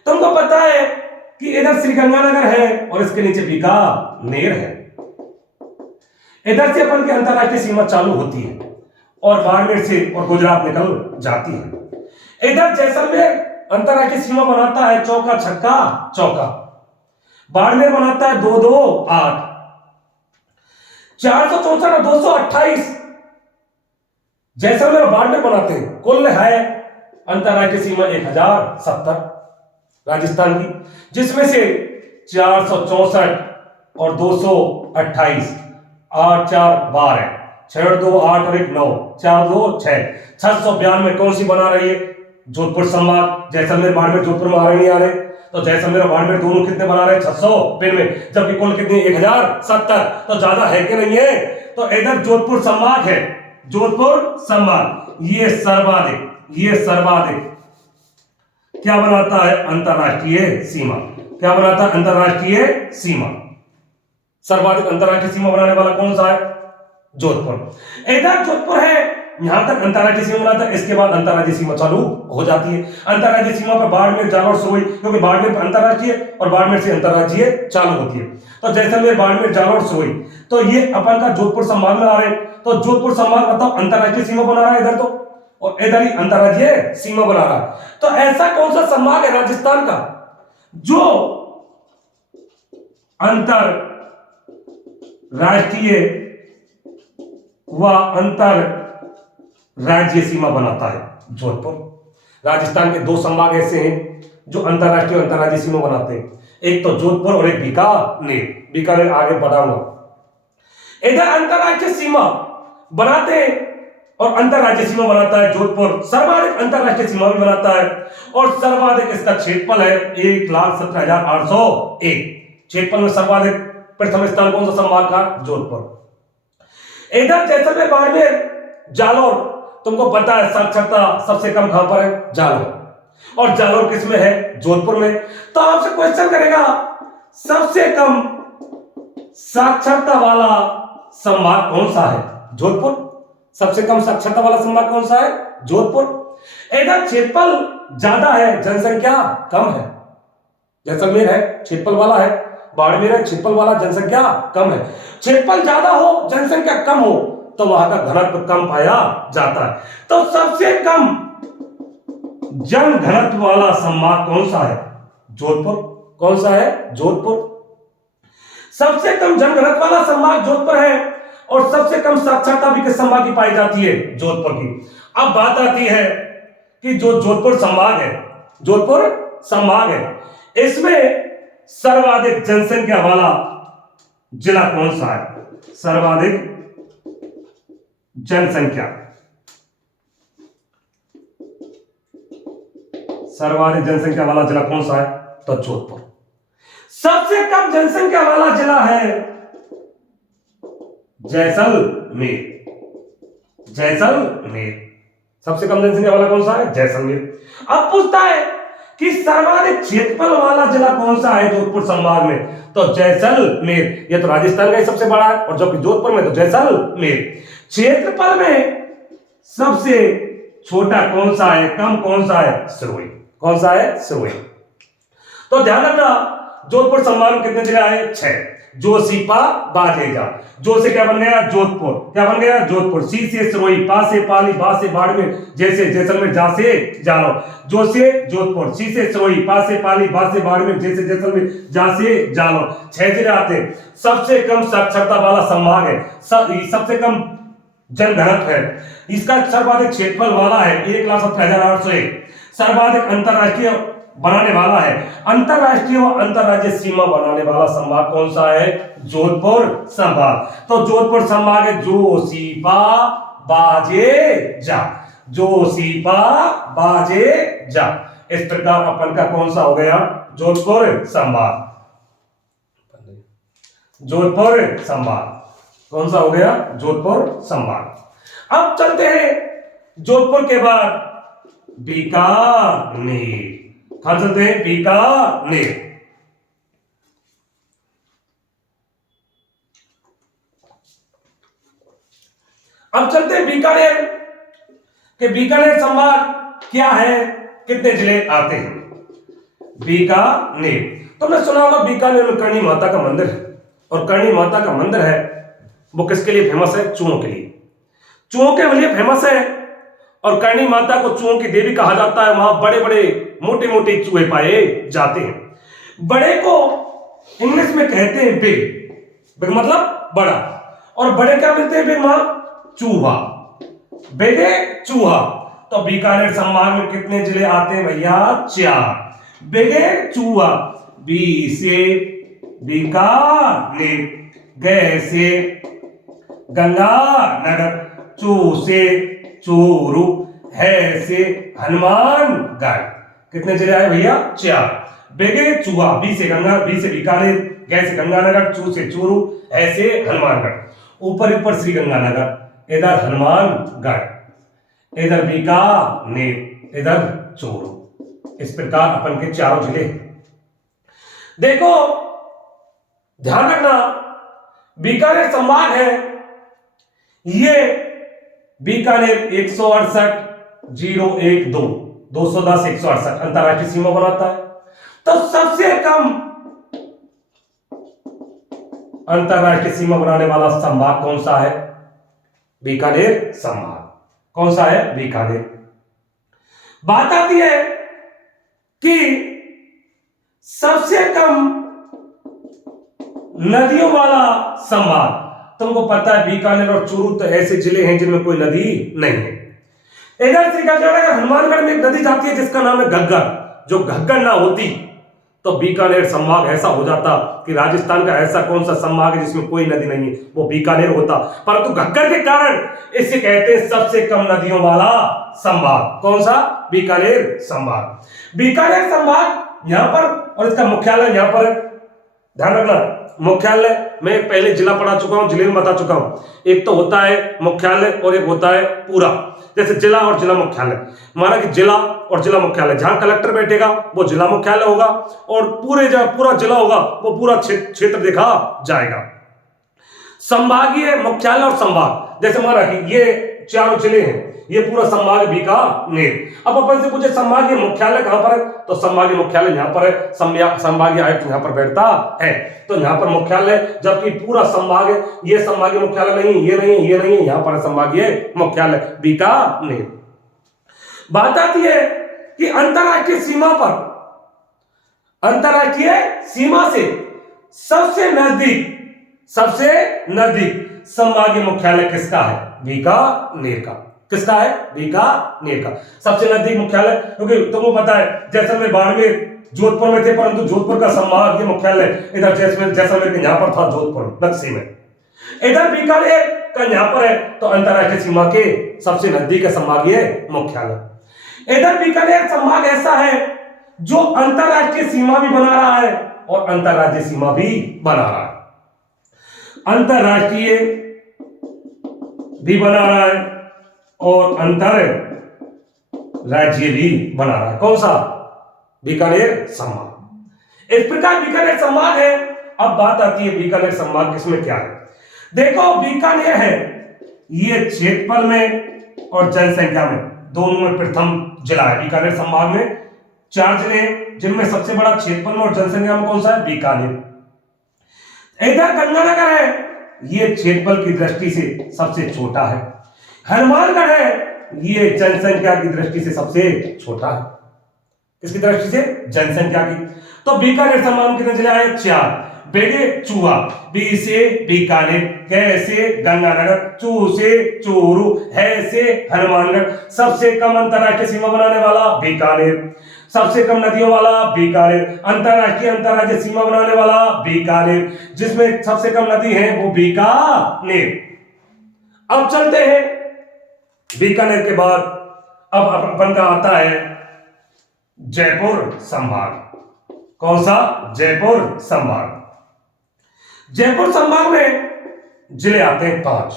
तुमको पता है कि इधर श्रीगंगानगर है और इसके नीचे बीकानेर है। इधर से अपन की अंतरराष्ट्रीय सीमा चालू होती है और बाड़मेर से और गुजरात निकल जाती है। इधर जैसलमेर अंतरराष्ट्रीय सीमा बनाता है चौका छक्का चौका। बाड़मेर बनाता है 228, 464 और 228 जैसलमेर और बाड़मेर बनाते हैं। कुल है अंतरराष्ट्रीय सीमा 1070 राजस्थान की, जिसमें से 464 और 228 8 4 12 6 2 8 और 1 9 4 2 6 692 कौन सी बना रही है? जोधपुर संभाग। जैसलमेर बाड़मेर जोधपुर में आ रहे नहीं आ रहे? तो जैसलमेर और बाड़मेर दोनों कितने बना रहे? 692, जबकि कुल कितनी? 1070। तो ज्यादा है कि नहीं है? तो इधर जोधपुर संभाग है, जोधपुर संभाग ये सर्वाधिक क्या बनाता है? अंतरराष्ट्रीय सीमा। क्या बनाता है? अंतरराष्ट्रीय सीमा। सर्वाधिक अंतरराष्ट्रीय सीमा बनाने वाला कौन सा है? जोधपुर। इधर जोधपुर है, यहां तक अंतरराष्ट्रीय सीमा बनाता है। इसके बाद अंतरराज्यीय सीमा चालू हो जाती है। अंतरराज्यीय सीमा पर बाड़मेर जालौर सिरोही, क्योंकि बाड़मेर अंतरराष्ट्रीय और बाड़मेर से अंतरराज्यीय चालू होती है। तो जैसलमेर बाड़मेर जालौर सिरोही, तो ये अपन का जोधपुर संभाग में आ रहे। तो जोधपुर संभाग मतलब अंतरराष्ट्रीय सीमा बना रहा है इधर, तो और इधर ही अंतरराज्यीय सीमा बना रहा है। तो ऐसा कौन सा संभाग है राजस्थान का जो अंतरराष्ट्रीय व अंतर राज्य सीमा बनाता है? जोधपुर। राजस्थान के 2 संभाग ऐसे हैं जो अंतरराष्ट्रीय और अंतरराज्यीय सीमा बनाते हैं, एक तो जोधपुर और एक बीकानेर आगे बढ़ाऊंगा। इधर अंतरराष्ट्रीय सीमा बनाते हैं और अंतरराज्यीय सीमा बनाता है जोधपुर। सर्वाधिक अंतरराष्ट्रीय सीमा भी बनाता है और सर्वाधिक इसका क्षेत्रफल है 1,17,801। क्षेत्रफल में सर्वाधिक प्रथम स्थान कौन सा संभाग का? जोधपुर। इधर जैसलमेर बाड़मेर जालौर, तुमको पता है साक्षरता सबसे कम कहां पर है? जालौर। और जालौर किस में है? जोधपुर में। तो आपसे क्वेश्चन करेगा सबसे कम साक्षरता वाला संभाग कौन सा है? जोधपुर। सबसे कम साक्षरता वाला संभाग कौन सा है? जोधपुर। इधर क्षेत्रफल ज्यादा है, जनसंख्या कम है। जैसलमेर है क्षेत्रफल वाला है, बाड़मेर है क्षेत्रफल वाला, जनसंख्या कम है। क्षेत्रफल ज्यादा हो जनसंख्या कम हो तो वहां का घनत्व कम पाया जाता है। तो सबसे कम जन घनत्व वाला संभाग कौन सा है? जोधपुर। कौन सा है? जोधपुर। सबसे कम जन घनत्व वाला संभाग जोधपुर है और सबसे कम साक्षरता भी किस संभाग की पाई जाती है? जोधपुर की। अब बात आती है कि जो जोधपुर संभाग है, इसमें सर्वाधिक जनसंख्या वाला जिला कौन सा है? सर्वाधिक जनसंख्या वाला जिला कौन सा है? तो जोधपुर। सबसे कम जनसंख्या वाला जिला है जैसलमेर। सबसे कम जनसंख्या वाला कौन सा है? जैसलमेर। अब पूछता है कि सर्वाधिक क्षेत्रफल वाला जिला कौन सा है जोधपुर संभाग में? तो जैसलमेर। ये तो राजस्थान का ही सबसे बड़ा है और जबकि जोधपुर में तो जैसलमेर। क्षेत्रफल में सबसे छोटा कौन सा है? कम कौन सा है? सिरोही। कौन सा है? सिरोही। तो ध्यान रखना जोधपुर संभाग में कितने जिला है? 6। जो सीपा बाजेजा, जो से क्या बन गया जोधपुर, क्या बन गया जोधपुर। सी से सिरोही, पा से पाली, बा से बाड़मेर, जैसे जैसलमेर, जा से जालौर, जो से जोधपुर, सी से सिरोही, पा से पाली, बा से बाड़मेर, जैसे जैसलमेर, जा से जालौर। 6 जिले आते हैं। सबसे कम साक्षरता वाला संभाग है, सबसे कम जनघनत्व है, इसका सर्वाधिक क्षेत्रफल वाला है 1,70,801। सर्वाधिक अंतरराष्ट्रीय बनाने वाला है, अंतरराष्ट्रीय और अंतरराज्यीय सीमा बनाने वाला संभाग कौन सा है? जोधपुर संभाग। तो जोधपुर संभाग है जो सीपा बाजे जा, जो सीपा बाजे जा। इस प्रकार अपन का कौन सा हो गया? जोधपुर संभाग। जोधपुर संभाग कौन सा हो गया? जोधपुर संभाग। अब चलते हैं जोधपुर के बाद बीकानेर। कहां चलते हैं? बीकानेर। अब चलते हैं बीकानेर कि बीकानेर संभाग क्या है, कितने जिले आते हैं? बीकानेर तुमने सुना होगा, बीकानेर में करणी माता का मंदिर है, और करणी माता का मंदिर है वो किसके लिए फेमस है? चूहों के लिए। चूहों के लिए फेमस है, और करणी माता को चूहों की देवी कहा जाता है। वहां बड़े बड़े मोटे मोटे चूहे पाए जाते हैं। बड़े को इंग्लिश में कहते हैं बिग, बिग मतलब बड़ा, और बड़े क्या मिलते हैं? बिग मां चूहा, बेगे चूहा। तो बीकानेर संभाग में कितने जिले आते हैं भैया? 4। बेगे चूहा, बी से बीकानेर, गे से गंगानगर, चू से चूरू, है से हनुमानगढ़। कितने जिले आए भैया? 4। बेगे चूहा, बी से गंगा, बी से बीकानेर, गे से गंगानगर, चू से चूरू, है से हनुमानगढ़। ऊपर ऊपर श्री गंगानगर, इधर हनुमानगढ़, इधर बीकानेर, इधर चूरू। इस प्रकार अपन के 4 जिले। देखो ध्यान रखना, बीकानेर संभाग है ये बीकानेर 168,012 210 168 अंतरराष्ट्रीय सीमा बनाता है। तो सबसे कम अंतरराष्ट्रीय सीमा बनाने वाला संभाग कौन सा है? बीकानेर संभाग। कौन सा है? बीकानेर। बात आती है कि सबसे कम नदियों वाला संभाग। तुमको पता है बीकानेर और चूरू तो ऐसे जिले हैं जिनमें कोई नदी नहीं है। इधर से गंगानगर, हनुमानगढ़ में एक नदी जाती है जिसका नाम है घग्गर। जो घग्गर ना होती तो बीकानेर संभाग ऐसा हो जाता कि राजस्थान का ऐसा कौन सा संभाग है जिसमें कोई नदी नहीं है, वो बीकानेर होता। परंतु घग्गर के कारण इसे कहते हैं सबसे कम नदियों वाला संभाग। कौन सा? बीकानेर संभाग। बीकानेर संभाग यहां पर, और इसका मुख्यालय यहां पर, ध्यान रखना मुख्यालय मैं पहले जिला पढ़ा चुका हूं, जिले में बता चुका हूं। एक तो होता है मुख्यालय और एक होता है पूरा। जैसे जिला और जिला मुख्यालय, माना कि जिला और जिला मुख्यालय, जहां कलेक्टर बैठेगा वो जिला मुख्यालय होगा, और पूरा जिला होगा वो पूरा क्षेत्र देखा जाएगा। संभागीय मुख्यालय और संभाग, जैसे माना कि ये 4 जिले हैं, ये पूरा संभाग बीकानेर। अब अपन से पूछे संभागीय मुख्यालय कहां पर है, तो संभागीय मुख्यालय यहां पर है। संभागीय आयुक्त यहां पर बैठता है, तो यहां पर मुख्यालय, जबकि पूरा संभाग है। ये संभागीय मुख्यालय नहीं, ये नहीं, ये नहीं, यहां पर संभागीय मुख्यालय बीकानेर। बात आती है कि अंतरराष्ट्रीय सीमा पर, अंतरराष्ट्रीय सीमा से सबसे नजदीक संभागीय मुख्यालय किसका है? बीकानेर का। किसका है? बीकानेर का सबसे नजदीक मुख्यालय। क्योंकि तुमको पता है जैसलमेर, बाड़मेर जोधपुर में थे, परंतु जोधपुर का संभागीय मुख्यालय इधर जैसलमेर के यहां पर था, जोधपुर नक्शे में। इधर बीकानेर का यहां पर है, तो अंतरराष्ट्रीय सीमा के सबसे नजदीक है संभागीय मुख्यालय। इधर बीकानेर संभाग ऐसा है जो अंतरराष्ट्रीय सीमा भी बना रहा है और अंतरराज्यीय सीमा भी बना रहा है। अंतरराष्ट्रीय भी बना रहा है और अंतर राज्य भी बना रहा है। कौन सा? बीकानेर संभाग। इस प्रकार बीकानेर संभाग है। अब बात आती है बीकानेर संभाग किसमें क्या है। देखो बीकानेर है ये क्षेत्रफल में और जनसंख्या में दोनों में प्रथम जिला है। बीकानेर संभाग में 4 जिले हैं जिनमें सबसे बड़ा क्षेत्रफल में और जनसंख्या में कौन सा है? बीकानेर। इधर गंगानगर है, ये क्षेत्रफल की दृष्टि से सबसे छोटा है। हनुमानगढ़ है, ये जनसंख्या की दृष्टि से सबसे छोटा है। किसकी दृष्टि से? जनसंख्या की। तो बीकानेर संभाग में कितने जिले आए? 4। बेगे चूहा, बी से बीकानेर, कै से गंगानगर, चू से चूरू, है से हनुमानगढ़। सबसे कम अंतरराष्ट्रीय सीमा बनाने वाला बीकानेर, सबसे कम नदियों वाला बीकानेर, अंतरराज्यीय सीमा बनाने वाला बीकानेर, जिसमें सबसे कम नदी है वो बीकानेर। अब चलते हैं बीकानेर के बाद अब अपन का आता है जयपुर संभाग। कौन सा? जयपुर संभाग। जयपुर संभाग में जिले आते हैं 5।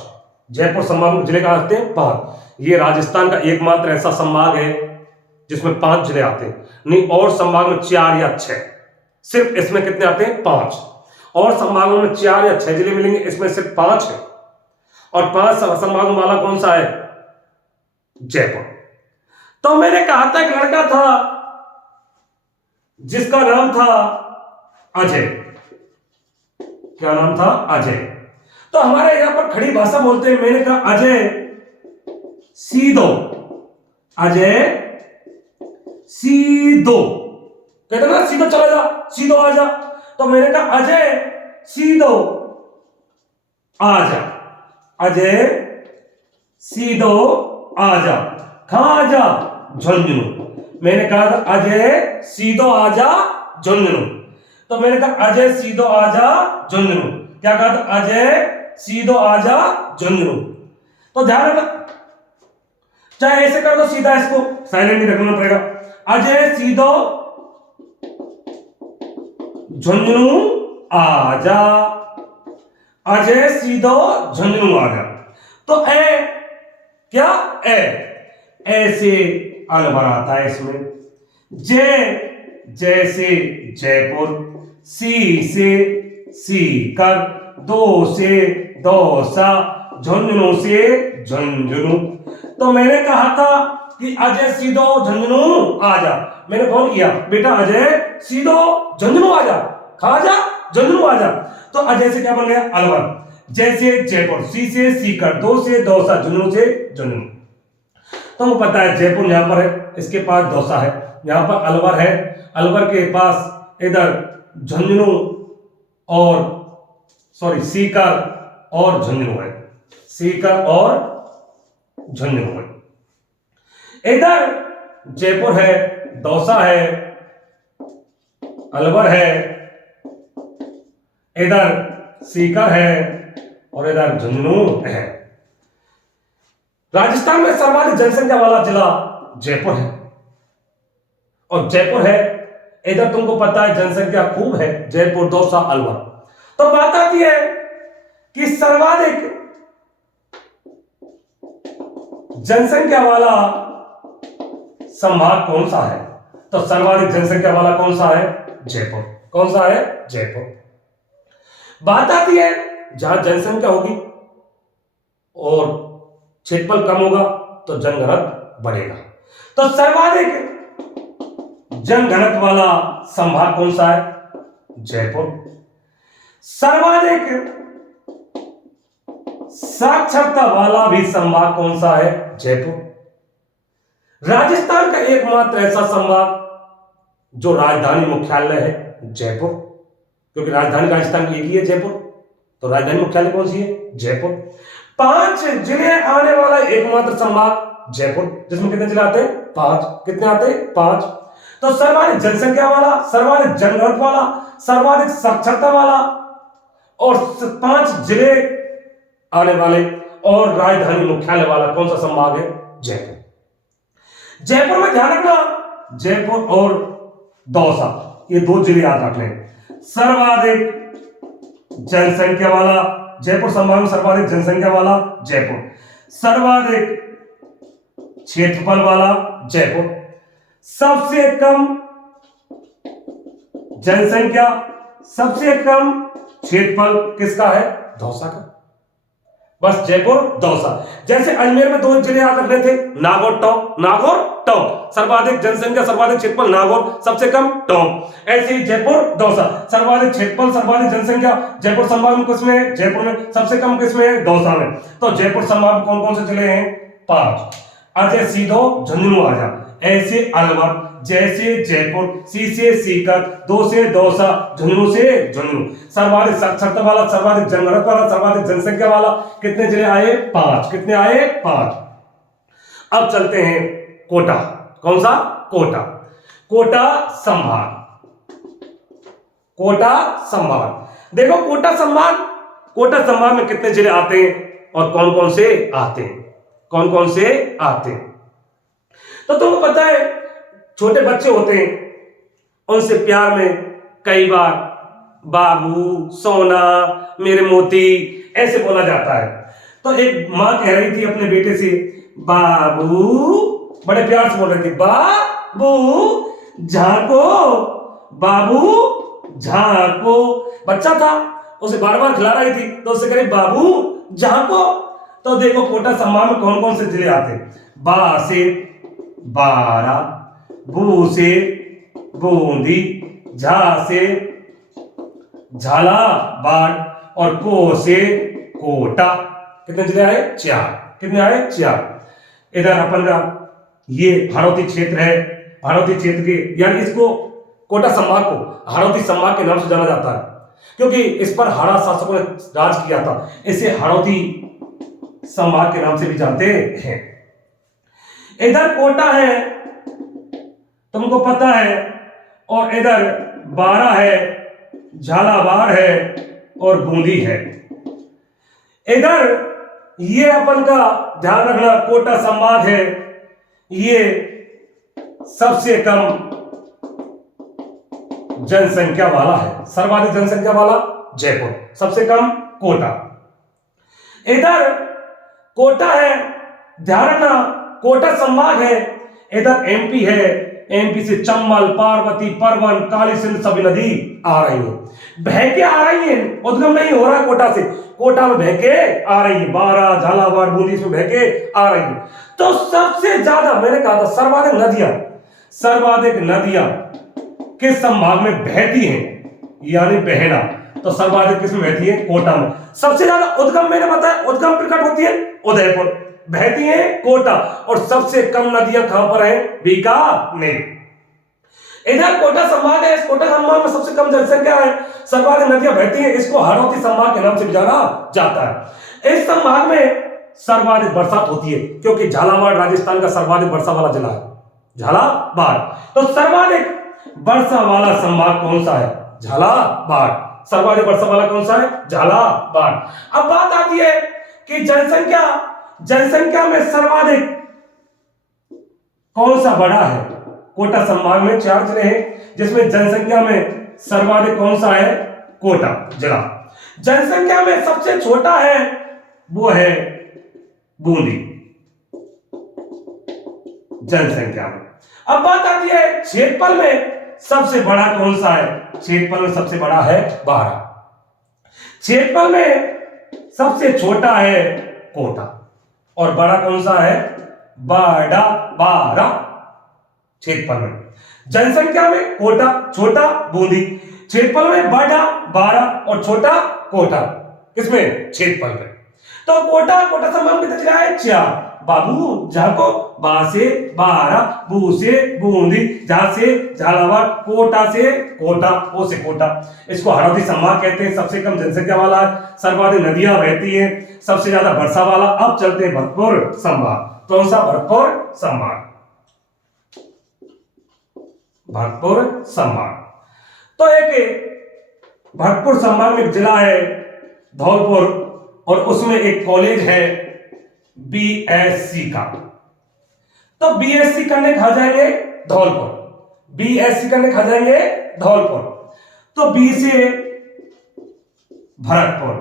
जयपुर संभाग में जिले कहां आते हैं? 5। ये राजस्थान का एकमात्र ऐसा संभाग है जिसमें 5 जिले आते हैं। नहीं, और संभाग में 4 या 6। सिर्फ इसमें कितने आते हैं? 5। और संभागों में 4 या 6 जिले मिलेंगे, इसमें सिर्फ 5 है। और 5 संभागों वाला कौन सा है? जयपुर। तो मैंने कहा था एक लड़का था जिसका नाम था अजय। क्या नाम था? अजय। तो हमारे यहां पर खड़ी भाषा बोलते हैं। मैंने कहा अजय सीधो, अजय सीधो, कहते ना सीधो चला जा, सीधो आ जा। तो मैंने कहा अजय सीधो आ जा, अजय सीधो आ जा। कहां जा? झुंझुनू। मैंने कहा था अजय सीधो आ जा झुंझुनू। तो मैंने कहा अजय सीधो आ जा झुंझुनू। क्या कहा था? अजय सीधो आ जा झुंझुनू। तो ध्यान रखना, चाहे ऐसे कर दो सीधा, इसको साइलेंट ही रखना पड़ेगा। अजय सीधो झुंझुनू आ जा, अजय सीधो झुंझुनू आ जा। तो ए क्या? ऐसे अलवर आता है इसमें। जैसे जयपुर, सी से सीकर, दो से दौसा, झुंझुनू से झुंझुनू। तो मैंने कहा था कि अजय सीधो झुंझुनू आ जा। मैंने फोन किया, बेटा अजय सीधो झुंझुनू आ जा। कहां जा? झुंझुनू आ जा। तो अजय से क्या बन गया? अलवर। जैसे जयपुर, सी से सीकर, दो से दौसा, झुंझुनू से झुंझुनू। तो वो पता है जयपुर यहां पर है, इसके पास दौसा है, यहां पर अलवर है, अलवर के पास इधर झुंझुनू और सीकर और झुंझुनू है, सीकर और झुंझुनू है। इधर जयपुर है, दौसा है, अलवर है, इधर सीकर है और इधर झुंझुनू है। राजस्थान में सर्वाधिक जनसंख्या वाला जिला जयपुर है। और जयपुर है, इधर तुमको पता है जनसंख्या खूब है, जयपुर, दौसा, अलवर। तो बात आती है कि सर्वाधिक जनसंख्या वाला संभाग कौन सा है? तो सर्वाधिक जनसंख्या वाला कौन सा है? जयपुर। कौन सा है? जयपुर। बात आती है जहां जनसंख्या होगी और क्षेत्रफल कम होगा तो जनघनत्व बढ़ेगा। तो सर्वाधिक जनघनत्व वाला संभाग कौन सा है? जयपुर। सर्वाधिक साक्षरता वाला भी संभाग कौन सा है? जयपुर। राजस्थान का एकमात्र ऐसा संभाग जो राजधानी मुख्यालय है जयपुर, क्योंकि राजधानी राजस्थान की एक ही है जयपुर, तो राजधानी मुख्यालय कौन सी है? जयपुर। 5 जिले आने वाला एकमात्र संभाग जयपुर, जिसमें कितने जिले आते हैं? 5। कितने आते हैं? 5। तो सर्वाधिक जनसंख्या वाला, सर्वाधिक जनघनत्व वाला, सर्वाधिक साक्षरता वाला और 5 जिले आने वाले और राजधानी मुख्यालय वाला कौन सा संभाग है? जयपुर। जयपुर में ध्यान रखना, जयपुर और दौसा ये 2 जिले याद रख लें। सर्वाधिक जनसंख्या वाला जयपुर संभाग में, सर्वाधिक जनसंख्या वाला जयपुर, सर्वाधिक क्षेत्रफल वाला जयपुर, सबसे कम जनसंख्या, सबसे कम क्षेत्रफल किसका है? दौसा का। बस जयपुर दौसा। जैसे अजमेर में 2 जिले याद रखने थे, नागौर टोंक, नागौर टोंक, सर्वाधिक जनसंख्या सर्वाधिक क्षेत्रफल नागौर, सबसे कम टोंक। ऐसे ही जयपुर दौसा, सर्वाधिक क्षेत्रफल सर्वाधिक जनसंख्या जयपुर संभाग में किसमें है, जयपुर में, सबसे कम किसमें है, दौसा में। तो जयपुर संभाग में कौन कौन से जिले हैं, 5। अजय सीधो झुंझुनू आ जा, ऐसे अलवर, जैसे जयपुर, सी से सीकर, 2 से दौसा, झुंझुनू से झुंझुनू। सर्वाधिक साक्षरता वाला, सर्वाधिक जनघनत्व वाला, सर्वाधिक जनसंख्या वाला कितने जिले आए, 5। कितने आए, 5। अब चलते हैं कोटा। कौन सा, कोटा, कोटा संभाग, कोटा संभाग। देखो कोटा संभाग में कितने जिले आते हैं और कौन कौन से आते हैं, कौन कौन से आते हैं। तो तुमको पता है छोटे बच्चे होते हैं, उनसे प्यार में कई बार बाबू, सोना, मेरे मोती ऐसे बोला जाता है। तो एक मां कह रही थी अपने बेटे से, बाबू, बड़े प्यार से बोल रही थी, बाबू झांको, बाबू झांको। बच्चा था, उसे बार बार खिला रही थी, तो उसे कह रही बाबू झांको। तो देखो कोटा संभाग में कौन कौन से जिले आते हैं, बा से बारा, बू से बूंदी, झा से झालावाड़ और को से कोटा। कितने जिले आए, 4। कितने आए, 4। इधर अपन का ये हाड़ौती क्षेत्र है, हाड़ौती क्षेत्र के, यानी इसको कोटा संभाग को हाड़ौती संभाग के नाम से जाना जाता है, क्योंकि इस पर हाड़ा शासकों ने राज किया था। इसे हाड़ौती संभाग के नाम से भी जानते हैं। इधर कोटा है, तुमको पता है, और इधर बारा है, झालावाड़ है और बूंदी है। इधर ये अपन का ध्यान रखना, कोटा संभाग है, ये सबसे कम जनसंख्या वाला है, सर्वाधिक जनसंख्या वाला जयपुर, सबसे कम कोटा। इधर कोटा है, ध्यान रखना कोटा संभाग है, इधर एमपी है, एमपी से चंबल, पार्वती, परवन, काली सिंध सभी नदी आ रही है, बह के आ रही है, उद्गम नहीं हो रहा है कोटा से, कोटा में बह के आ रही है, बारा, झालावाड़, बूंदी इसमें बह के आ रही है। तो सबसे ज्यादा मैंने कहा था सर्वाधिक नदियां किस संभाग में बहती हैं, यानी बहना, तो सर्वाधिक किसमें बहती है, कोटा में। सबसे ज्यादा उद्गम मैंने बताया, उद्गम प्रकट होती है उदयपुर, बहती है कोटा, और सबसे कम नदियां कहां पर है, बीकानेर। इधर कोटा संभाग है, इस कोटा संभाग में सबसे कम जनसंख्या है, सर्वाधिक नदियां बहती हैं, इसको हाड़ौती संभाग के नाम से जाना जाता है। इस संभाग में सर्वाधिक बरसात होती है, क्योंकि झालावाड़ राजस्थान का सर्वाधिक वर्षा वाला जिला है, झालावाड़। तो सर्वाधिक वर्षा वाला संभाग कौन सा है, झालावाड़। सर्वाधिक वर्षा वाला कौन सा है, झालावाड़। अब बात आती है कि जनसंख्या में सर्वाधिक कौन सा बड़ा है। कोटा संभाग में 4 जिले हैं, जिसमें जनसंख्या में सर्वाधिक कौन सा है, कोटा जिला। जनसंख्या में सबसे छोटा है वो है बूंदी, जनसंख्या में। अब बात आती है क्षेत्रफल में सबसे बड़ा कौन सा है, क्षेत्रफल में सबसे बड़ा है 12, क्षेत्रफल में सबसे छोटा है कोटा, और बड़ा कौन सा है, बड़ा 12 क्षेत्रफल में। जनसंख्या में कोटा, छोटा बूंदी, क्षेत्रफल में बड़ा 12 और छोटा कोटा, इसमें क्षेत्रफल में। तो कोटा संभाग कितने जिला है, 4। बाबू झाको, बा से बारा, बू से बूंदी, झा से झालावाड़, कोटा से कोटा, ओ से कोटा। इसको हाड़ौती संभाग कहते हैं, सबसे कम जनसंख्या वाला है, सर्वाधिक नदियां बहती हैं, सबसे ज्यादा वर्षा वाला। अब चलते हैं भरतपुर संभाग। कौन सा, भरतपुर संभाग, भरतपुर संभाग। तो एक भरतपुर संभाग में जिला है धौलपुर, और उसमें एक कॉलेज है बीएससी का। तो बीएससी करने कहा जाएंगे धौलपुर, बीएससी करने कहा जाएंगे धौलपुर। तो बी से भरतपुर,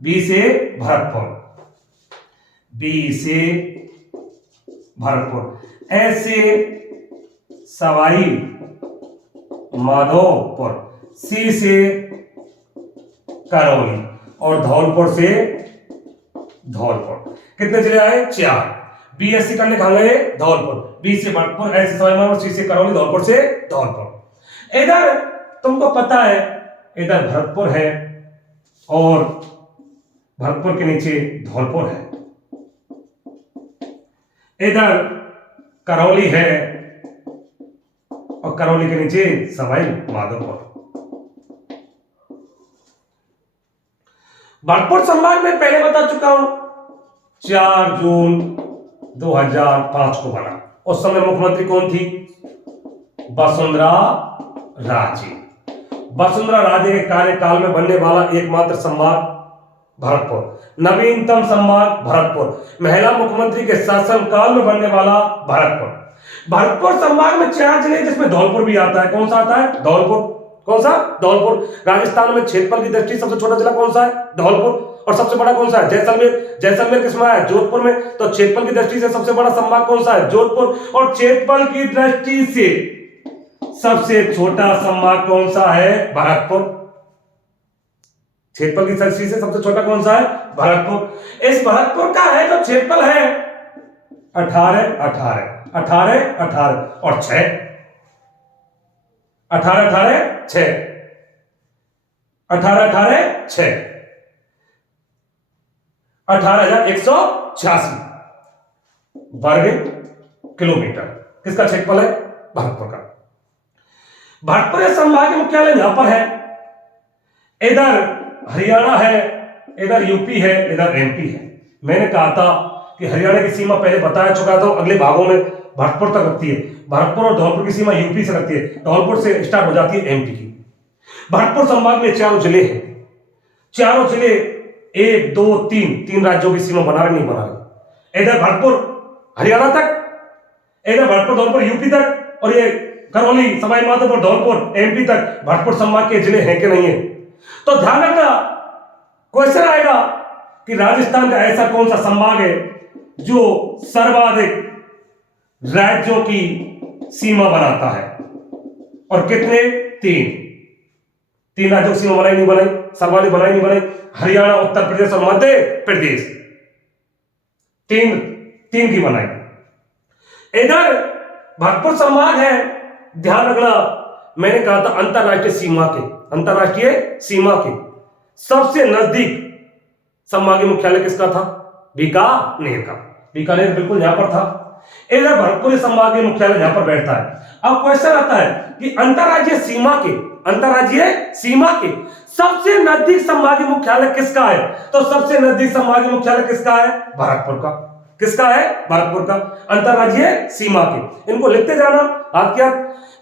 बी से भरतपुर, बी से भरतपुर, एस से सवाई माधोपुर, सी से करौली, और धौलपुर से धौलपुर। कितने जिले आए? 4। बीएससी करने कहां गए? धौलपुर। बी से भरतपुर, ऐसे सवाई माधोपुर, सी से करौली, धौलपुर से धौलपुर। इधर तुमको पता है इधर भरतपुर है और भरतपुर के नीचे धौलपुर है, इधर करौली है और करौली के नीचे सवाई माधोपुर। भरतपुर संभाग में पहले बता चुका हूं 4 जून 2005 को बना। उस समय मुख्यमंत्री कौन थी? वसुंधरा राजे। वसुंधरा राजे के कार्यकाल में बनने वाला एकमात्र संभाग भरतपुर, नवीनतम संभाग भरतपुर, महिला मुख्यमंत्री के शासनकाल में बनने वाला भरतपुर। भरतपुर संभाग में 4 जिले जिसमें धौलपुर भी आता है। कौन सा आता है? धौलपुर। कौन सा? धौलपुर। राजस्थान में क्षेत्रफल की दृष्टि सबसे छोटा जिला कौन सा है? धौलपुर। और सबसे बड़ा कौन सा है? जैसलमेर। जैसलमेर किसमें है? जोधपुर में। तो क्षेत्रफल की दृष्टि से सबसे बड़ा संभाग कौन सा है? जोधपुर। और क्षेत्रफल की दृष्टि से सबसे छोटा संभाग कौन सा है? भरतपुर। क्षेत्रफल की दृष्टि से सबसे छोटा कौन सा है? भरतपुर। इस भरतपुर का है जो क्षेत्रफल है 18 18 18 18 और 6 18 18 6 18 18 6 18,186 वर्ग किलोमीटर किसका क्षेत्रफल है? भरतपुर का। भरतपुर संभागीय मुख्यालय यहां पर है। इधर हरियाणा है, इधर यूपी है, इधर एमपी है। मैंने कहा था कि हरियाणा की सीमा पहले बताया चुका था, अगले भागों में भरतपुर तक लगती है। भरतपुर और धौलपुर की सीमा यूपी से लगती है, धौलपुर से स्टार्ट हो जाती है एमपी की। भरतपुर संभाग में 4 जिले हैं। चारों जिले 1 2 3 राज्यों की सीमा बना रहे, नहीं बना रहे। इधर भरतपुर हरियाणा तक, इधर भरतपुर धौलपुर यूपी तक, और ये करौली सवाई माधोपुर धौलपुर एमपी तक भरतपुर संभाग के जिले हैं कि नहीं है। तो ध्यान रखना, क्वेश्चन आएगा कि राजस्थान का ऐसा कौन सा संभाग है जो सर्वाधिक राज्यों की सीमा बनाता है, और कितने? 3 राज्यों की सीमा बनाई नहीं बनाई? सर्वाधिक बनाई नहीं बनाई? हरियाणा, उत्तर प्रदेश और मध्य प्रदेश। 3 की बनाई। इधर भरतपुर संभाग है, ध्यान रखना, मैंने कहा था अंतरराष्ट्रीय सीमा के सबसे नजदीक संभागीय मुख्यालय किसका था? बीकानेर का। बीकानेर बिल्कुल यहां पर था। इधर भरतपुर संभागीय मुख्यालय यहां पर बैठता है। अब क्वेश्चन आता है कि अंतरराज्यीय सीमा के सबसे नजदीक संभागीय मुख्यालय किसका है? तो सबसे नजदीक संभागीय मुख्यालय किसका है? भरतपुर का। किसका है? भरतपुर का। अंतरराज्यीय सीमा के, इनको लिखते जाना हाथ क्या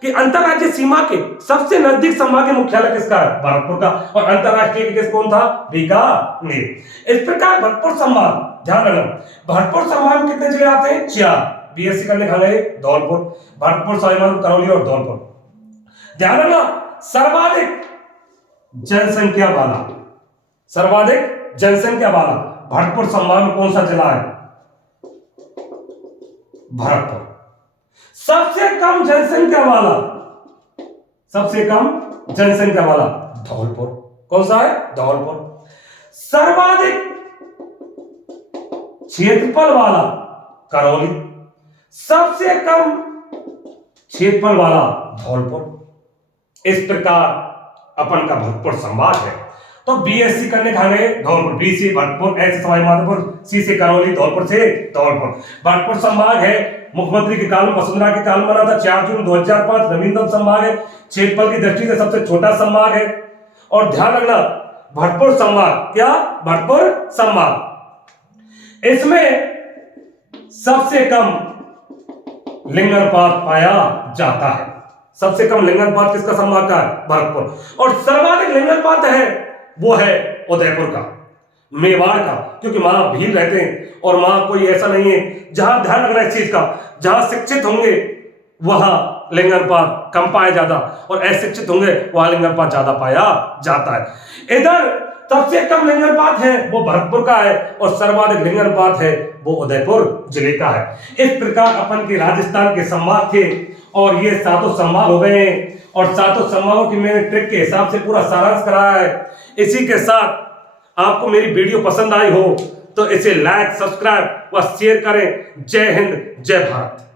कि अंतरराज्यीय सीमा के सबसे नजदीक संभागीय मुख्यालय किसका है? भरतपुर का। और अंतरराष्ट्रीय किस कौन था? बीकानेर। इस प्रकार भरतपुर संभाग, ध्यान रखना, भरतपुर संभाग में कितने जिले आते हैं? 4। बीएससी करने कहां गए? धौलपुर। भरतपुर, सवाई माधोपुर, करौली और धौलपुर। ध्यान रखना, सर्वाधिक जनसंख्या वाला भरतपुर संभाग में कौन सा जिला है? भरतपुर। सबसे कम जनसंख्या वाला धौलपुर। कौन सा है? धौलपुर। सर्वाधिक क्षेत्रफल वाला करौली, सबसे कम क्षेत्रफल वाला धौलपुर। इस प्रकार अपन का भरतपुर संभाग है। तो बीएससी करने कहां गए? धौलपुर। बी से भरतपुर, ए से सवाई माधोपुर, सी से करौली, धौलपुर से धौलपुर। भरतपुर संभाग है, मुख्यमंत्री के काल में, वसुंधरा के काल में बना था 4 जून 2005। नवीनतम संभाग है, क्षेत्रफल की दृष्टि से सबसे छोटा संभाग है। और ध्यान रखना, भरतपुर संभाग, क्या? भरतपुर संभाग, इसमें सबसे कम लिंगानुपात पाया जाता है। सबसे कम लिंगानुपात किसका संभाग का है? भरतपुर। और सर्वाधिक लिंगानुपात है वो है उदयपुर का, मेवाड़ का, क्योंकि वहां भील रहते हैं और वहां कोई ऐसा नहीं है। जहां, ध्यान रखना इस चीज का, जहां शिक्षित होंगे वहां लिंगानुपात कम पाया जाता, और अशिक्षित होंगे वहां लिंगानुपात ज्यादा पाया जाता है। इधर सबसे कम लिंगानुपात है वो भरतपुर का है, और सर्वाधिक लिंगानुपात है वो उदयपुर जिले का है। इस प्रकार अपन के राजस्थान के संभाग थे, और ये 7 संभाग हो गए हैं। और 7 संभागों की मैंने ट्रिक के हिसाब से पूरा सारांश कराया है। इसी के साथ आपको मेरी वीडियो पसंद आई हो तो इसे लाइक, सब्सक्राइब व शेयर करें। जय हिंद, जय भारत।